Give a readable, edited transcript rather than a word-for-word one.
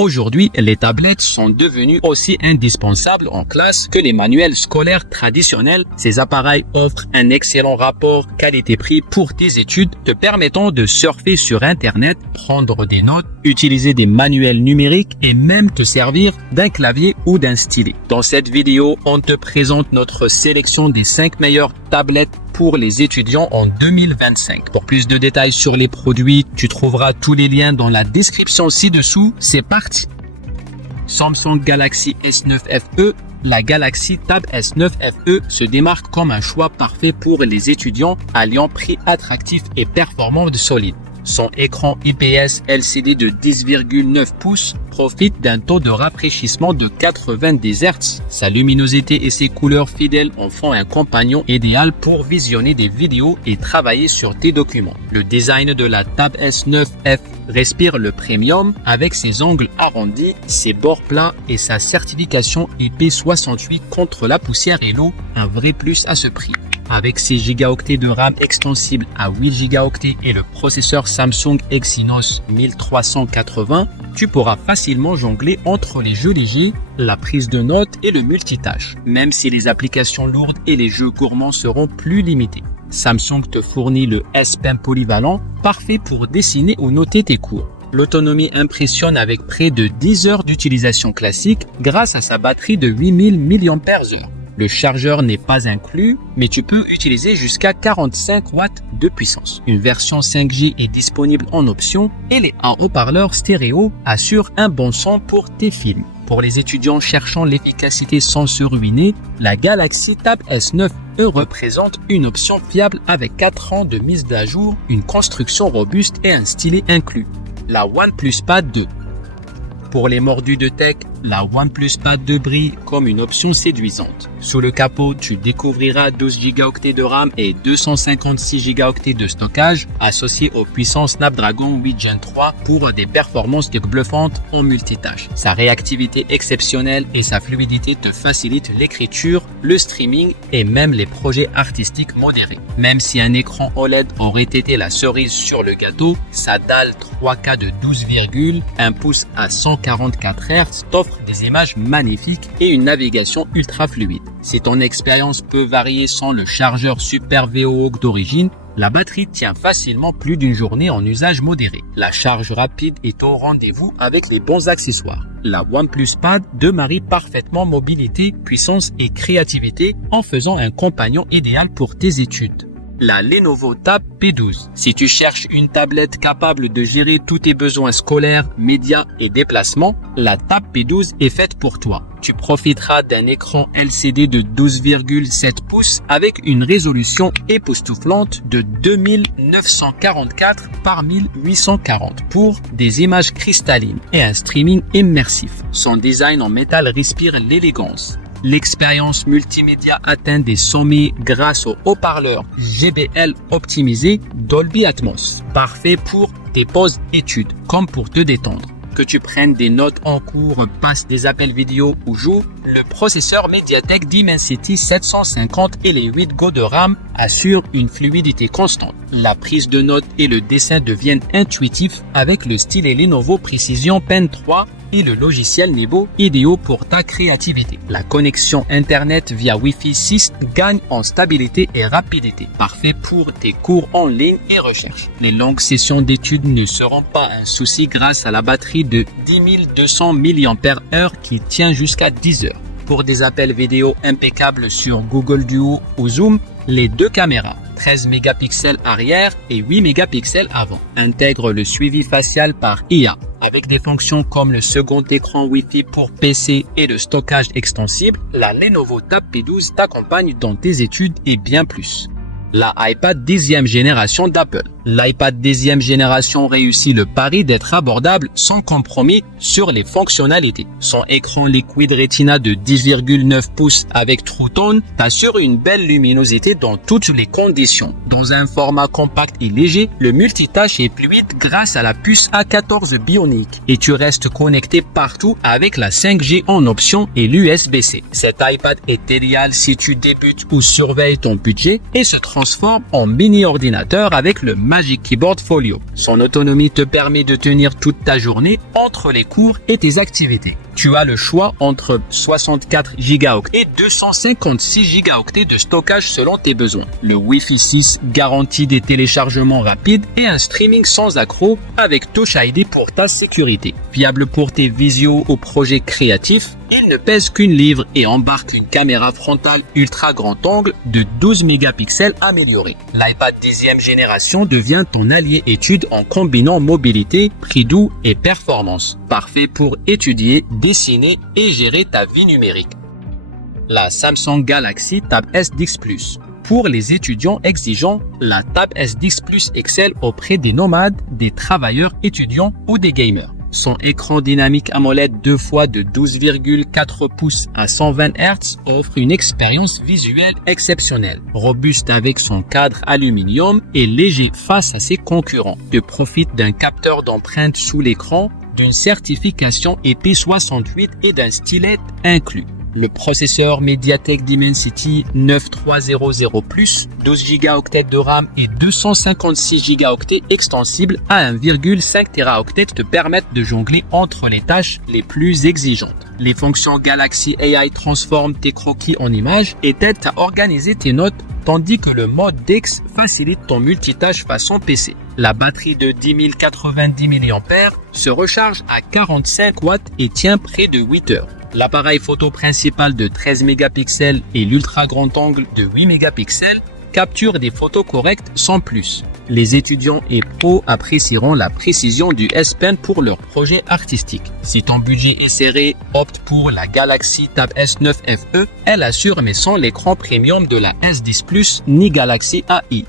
Aujourd'hui, les tablettes sont devenues aussi indispensables en classe que les manuels scolaires traditionnels. Ces appareils offrent un excellent rapport qualité-prix pour tes études, te permettant de surfer sur Internet, prendre des notes, utiliser des manuels numériques et même te servir d'un clavier ou d'un stylet. Dans cette vidéo, on te présente notre sélection des 5 meilleures tablettes pour les étudiants en 2025. Pour plus de détails sur les produits, tu trouveras tous les liens dans la description ci-dessous. C'est parti! Samsung Galaxy S9 FE. La Galaxy Tab S9 FE se démarque comme un choix parfait pour les étudiants, alliant prix attractif et performance solide. Son écran IPS LCD de 10,9 pouces profite d'un taux de rafraîchissement de 90 Hz. Sa luminosité et ses couleurs fidèles en font un compagnon idéal pour visionner des vidéos et travailler sur tes documents. Le design de la Tab S9 F respire le premium avec ses angles arrondis, ses bords plats et sa certification IP68 contre la poussière et l'eau, un vrai plus à ce prix. Avec 6 Go de RAM extensible à 8 Go et le processeur Samsung Exynos 1380, tu pourras facilement jongler entre les jeux légers, la prise de notes et le multitâche, même si les applications lourdes et les jeux gourmands seront plus limités. Samsung te fournit le S Pen polyvalent, parfait pour dessiner ou noter tes cours. L'autonomie impressionne avec près de 10 heures d'utilisation classique grâce à sa batterie de 8000 mAh. Le chargeur n'est pas inclus, mais tu peux utiliser jusqu'à 45 watts de puissance. Une version 5G est disponible en option et les haut-parleurs stéréo assurent un bon son pour tes films. Pour les étudiants cherchant l'efficacité sans se ruiner, la Galaxy Tab S9e représente une option fiable avec 4 ans de mise à jour, une construction robuste et un stylet inclus. La OnePlus Pad 2. Pour les mordus de tech, la OnePlus Pad 2 brille comme une option séduisante. Sous le capot, tu découvriras 12 Go de RAM et 256 Go de stockage associés aux puissances Snapdragon 8 Gen 3 pour des performances bluffantes en multitâche. Sa réactivité exceptionnelle et sa fluidité te facilitent l'écriture, le streaming et même les projets artistiques modérés. Même si un écran OLED aurait été la cerise sur le gâteau, sa dalle 3K de 12,1 pouces à 144 Hz t'offre des images magnifiques et une navigation ultra fluide. Si ton expérience peut varier sans le chargeur Super VOO d'origine, la batterie tient facilement plus d'une journée en usage modéré. La charge rapide est au rendez-vous avec les bons accessoires. La OnePlus Pad 2 marie parfaitement mobilité, puissance et créativité en faisant un compagnon idéal pour tes études. La Lenovo Tab P12. Si tu cherches une tablette capable de gérer tous tes besoins scolaires, médias et déplacements, la Tab P12 est faite pour toi. Tu profiteras d'un écran LCD de 12,7 pouces avec une résolution époustouflante de 2944 par 1840 pour des images cristallines et un streaming immersif. Son design en métal respire l'élégance. L'expérience multimédia atteint des sommets grâce aux haut-parleurs JBL optimisés Dolby Atmos. Parfait pour tes pauses études, comme pour te détendre. Que tu prennes des notes en cours, passes des appels vidéo ou joues, le processeur Mediatek Dimensity 750 et les 8 Go de RAM assurent une fluidité constante. La prise de notes et le dessin deviennent intuitifs avec le stylet Lenovo Precision Pen 3 et le logiciel Nebo idéal pour ta créativité. La connexion Internet via Wi-Fi 6 gagne en stabilité et rapidité, parfait pour tes cours en ligne et recherche. Les longues sessions d'études ne seront pas un souci grâce à la batterie de 10 200 mAh qui tient jusqu'à 10 heures. Pour des appels vidéo impeccables sur Google Duo ou Zoom, les deux caméras 13 mégapixels arrière et 8 mégapixels avant intègrent le suivi facial par IA. Avec des fonctions comme le second écran Wi-Fi pour PC et le stockage extensible, la Lenovo Tab P12 t'accompagne dans tes études et bien plus. La iPad 10e génération d'Apple. L'iPad 10e génération réussit le pari d'être abordable sans compromis sur les fonctionnalités. Son écran Liquid Retina de 10,9 pouces avec True Tone t'assure une belle luminosité dans toutes les conditions. Dans un format compact et léger, le multitâche est fluide grâce à la puce A14 Bionic et tu restes connecté partout avec la 5G en option et l'USB-C. Cet iPad est idéal si tu débutes ou surveilles ton budget et se transforme en mini ordinateur avec le Magic Keyboard Folio. Son autonomie te permet de tenir toute ta journée entre les cours et tes activités. Tu as le choix entre 64 Go et 256 Go de stockage selon tes besoins. Le Wi-Fi 6 garantit des téléchargements rapides et un streaming sans accroc avec Touch ID pour ta sécurité. Fiable pour tes visios ou projets créatifs, il ne pèse qu'une livre et embarque une caméra frontale ultra grand angle de 12 mégapixels améliorée. L'iPad 10e génération devient ton allié étude en combinant mobilité, prix doux et performance. Parfait pour étudier, dessiner et gérer ta vie numérique. La Samsung Galaxy Tab S10 Plus. Pour les étudiants exigeants, la Tab S10 Plus excelle auprès des nomades, des travailleurs étudiants ou des gamers. Son écran dynamique AMOLED 2 fois de 12,4 pouces à 120 Hz offre une expérience visuelle exceptionnelle. Robuste avec son cadre aluminium et léger face à ses concurrents. Tu profites d'un capteur d'empreinte sous l'écran, d'une certification IP68 et d'un stylet inclus. Le processeur MediaTek Dimensity 9300+, 12 Go de RAM et 256 Go extensibles à 1,5 Teraoctet te permettent de jongler entre les tâches les plus exigeantes. Les fonctions Galaxy AI transforment tes croquis en images et t'aident à organiser tes notes, tandis que le mode DeX facilite ton multitâche façon PC. La batterie de 10 090 mAh se recharge à 45 watts et tient près de 8 heures. L'appareil photo principal de 13 mégapixels et l'ultra grand angle de 8 mégapixels capturent des photos correctes sans plus. Les étudiants et pros apprécieront la précision du S Pen pour leurs projets artistiques. Si ton budget est serré, opte pour la Galaxy Tab S9 FE. Elle assure mais sans l'écran premium de la S10 Plus ni Galaxy AI.